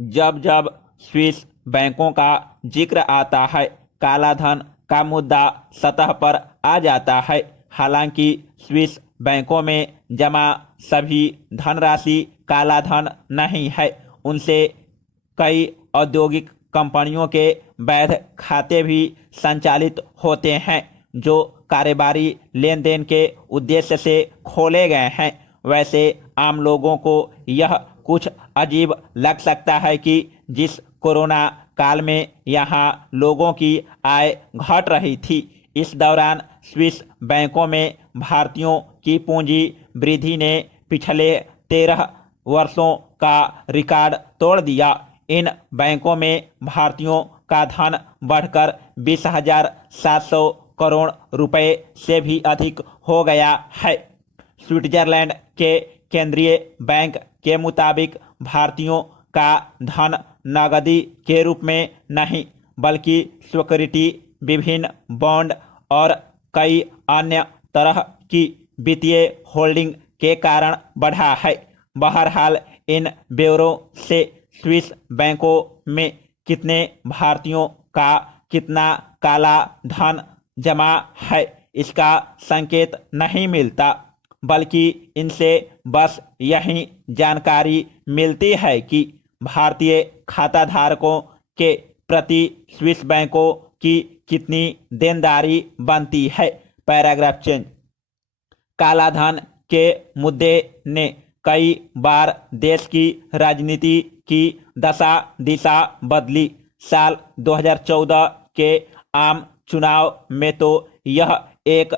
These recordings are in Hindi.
जब जब स्विस बैंकों का जिक्र आता है, काला धन का मुद्दा सतह पर आ जाता है। हालांकि स्विस बैंकों में जमा सभी धनराशि काला धन नहीं है। उनसे कई औद्योगिक कंपनियों के वैध खाते भी संचालित होते हैं, जो कारोबारी लेन देन के उद्देश्य से खोले गए हैं। वैसे आम लोगों को यह कुछ अजीब लग सकता है कि जिस कोरोना काल में यहाँ लोगों की आय घट रही थी, इस दौरान स्विस बैंकों में भारतीयों की पूंजी वृद्धि ने पिछले 13 वर्षों का रिकॉर्ड तोड़ दिया। इन बैंकों में भारतीयों का धन बढ़कर 20,700 करोड़ रुपए से भी अधिक हो गया है। स्विट्जरलैंड के केंद्रीय बैंक के मुताबिक भारतीयों का धन नगदी के रूप में नहीं, बल्कि सिक्योरिटी, विभिन्न बॉन्ड और कई अन्य तरह की वित्तीय होल्डिंग के कारण बढ़ा है। बहरहाल, इन ब्यौरों से स्विस बैंकों में कितने भारतीयों का कितना काला धन जमा है, इसका संकेत नहीं मिलता, बल्कि इनसे बस यही जानकारी मिलती है कि भारतीय खाताधारकों के प्रति स्विस बैंकों की कितनी देनदारी बनती है। Paragraph change. काला धन के मुद्दे ने कई बार देश की राजनीति की दशा दिशा बदली। साल 2014 के आम चुनाव में तो यह एक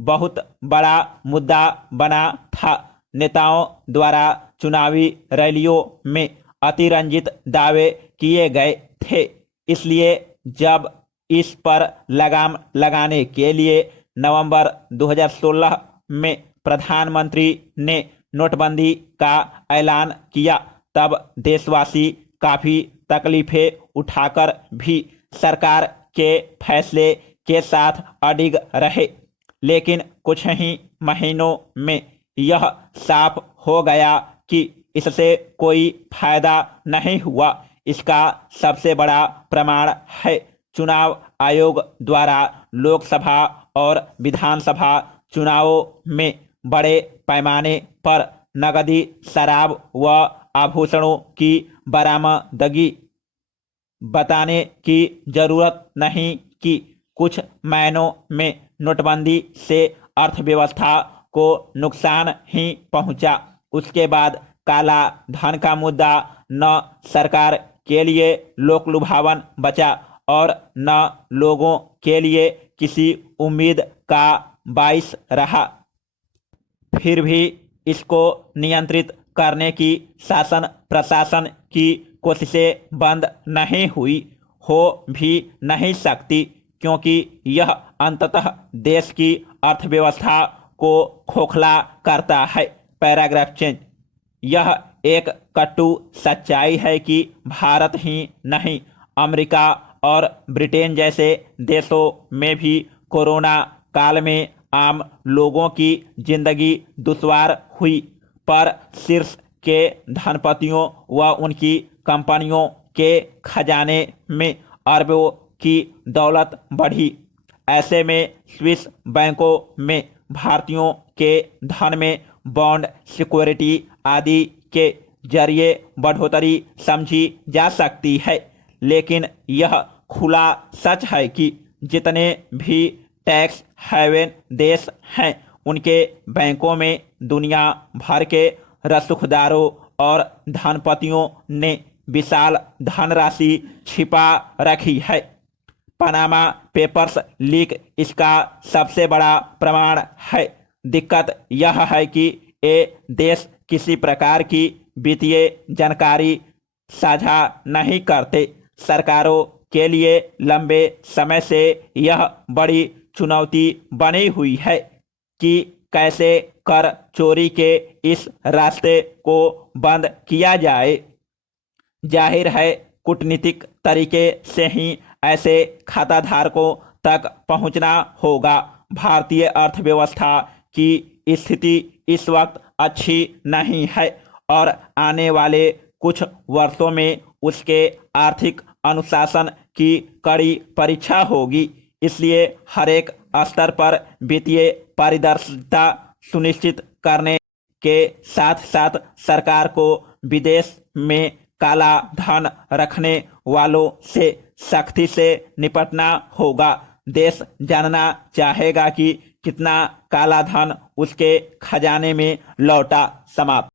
बहुत बड़ा मुद्दा बना था। नेताओं द्वारा चुनावी रैलियों में अतिरंजित दावे किए गए थे। इसलिए जब इस पर लगाम लगाने के लिए नवंबर 2016 में प्रधानमंत्री ने नोटबंदी का ऐलान किया, तब देशवासी काफ़ी तकलीफें उठाकर भी सरकार के फैसले के साथ अडिग रहे। लेकिन कुछ ही महीनों में यह साफ हो गया कि इससे कोई फायदा नहीं हुआ। इसका सबसे बड़ा प्रमाण है चुनाव आयोग द्वारा लोकसभा और विधानसभा चुनावों में बड़े पैमाने पर नकदी, शराब व आभूषणों की बरामदगी बताने की जरूरत नहीं कि कुछ महीनों में नोटबंदी से अर्थव्यवस्था को नुकसान ही पहुंचा। उसके बाद काला धन का मुद्दा न सरकार के लिए लोकलुभावन बचा और न लोगों के लिए किसी उम्मीद का बाइस रहा। फिर भी इसको नियंत्रित करने की शासन प्रशासन की कोशिशें बंद नहीं हुई, हो भी नहीं सकती, क्योंकि यह अंततः देश की अर्थव्यवस्था को खोखला करता है। Paragraph change. यह एक कटु सच्चाई है कि भारत ही नहीं, अमेरिका और ब्रिटेन जैसे देशों में भी कोरोना काल में आम लोगों की जिंदगी दुश्वार हुई, पर शीर्ष के धनपतियों व उनकी कंपनियों के खजाने में अरबों की दौलत बढ़ी। ऐसे में स्विस बैंकों में भारतीयों के धन में बॉन्ड, सिक्योरिटी आदि के जरिए बढ़ोतरी समझी जा सकती है। लेकिन यह खुला सच है कि जितने भी टैक्स हेवन देश हैं, उनके बैंकों में दुनिया भर के रसूखदारों और धनपतियों ने विशाल धनराशि छिपा रखी है। पनामा पेपर्स लीक इसका सबसे बड़ा प्रमाण है। दिक्कत यह है कि ये देश किसी प्रकार की वित्तीय जानकारी साझा नहीं करते। सरकारों के लिए लंबे समय से यह बड़ी चुनौती बनी हुई है कि कैसे कर चोरी के इस रास्ते को बंद किया जाए। जाहिर है, कूटनीतिक तरीके से ही ऐसे खाताधारकों तक पहुंचना होगा। भारतीय अर्थव्यवस्था की स्थिति इस वक्त अच्छी नहीं है और आने वाले कुछ वर्षों में उसके आर्थिक अनुशासन की कड़ी परीक्षा होगी। इसलिए हर एक स्तर पर वित्तीय पारदर्शिता सुनिश्चित करने के साथ साथ सरकार को विदेश में काला धन रखने वालों से सख्ती से निपटना होगा। देश जानना चाहेगा कि कितना काला धन उसके खजाने में लौटा। समाप्त।